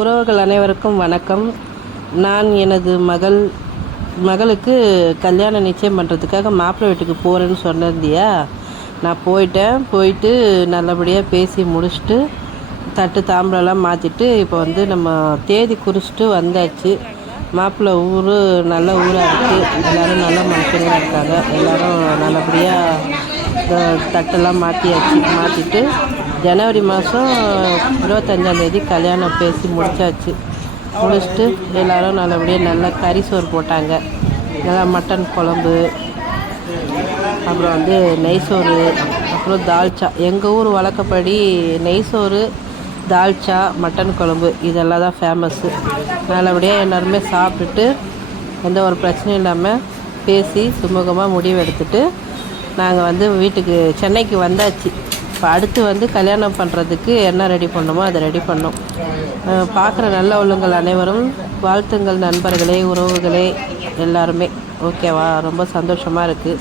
உறவுகள் அனைவருக்கும் வணக்கம். நான் எனது மகளுக்கு கல்யாணம் நிச்சயம் பண்ணுறதுக்காக மாப்பிள்ளை வீட்டுக்கு போகிறேன்னு சொன்னிருந்தியா. நான் போயிட்டு நல்லபடியாக பேசி முடிச்சுட்டு தட்டு தாம்பளெல்லாம் மாற்றிட்டு இப்போ நம்ம தேதி குறிச்சிட்டு வந்தாச்சு. மாப்பிள்ளை ஊர் நல்ல ஊராக இருக்குது. எல்லோரும் நல்ல மனுஷங்களாக இருக்காங்க. எல்லோரும் நல்லபடியாக தட்டெல்லாம் மாற்றிட்டு ஜனவரி மாதம் 25ஆந்தேதி கல்யாணம் பேசி முடிச்சுட்டு எல்லோரும் நல்லபடியாக நல்லா கறி சோறு போட்டாங்க. நல்லா மட்டன் குழம்பு, அப்புறம் நெய் சோறு, அப்புறம் தால்ச்சா. எங்கள் ஊர் வழக்கப்படி நெய் சோறு, தால்ச்சா, மட்டன் குழம்பு இதெல்லாம் தான் ஃபேமஸ்ஸு. நல்லபடியாக எல்லாருமே சாப்பிட்டுட்டு எந்த ஒரு பிரச்சனையும் இல்லாமல் பேசி சுமூகமாக முடிவு எடுத்துகிட்டு நாங்கள் வீட்டுக்கு சென்னைக்கு வந்தாச்சு. இப்போ அடுத்து கல்யாணம் பண்ணுறதுக்கு என்ன ரெடி பண்ணணுமோ அதை ரெடி பண்ணோம். பார்க்குற நல்ல உள்ளங்கள் அனைவரும் வாழ்த்துங்கள் நண்பர்களே, உறவுகளே எல்லாருமே. ஓகேவா? ரொம்ப சந்தோஷமாக இருக்குது.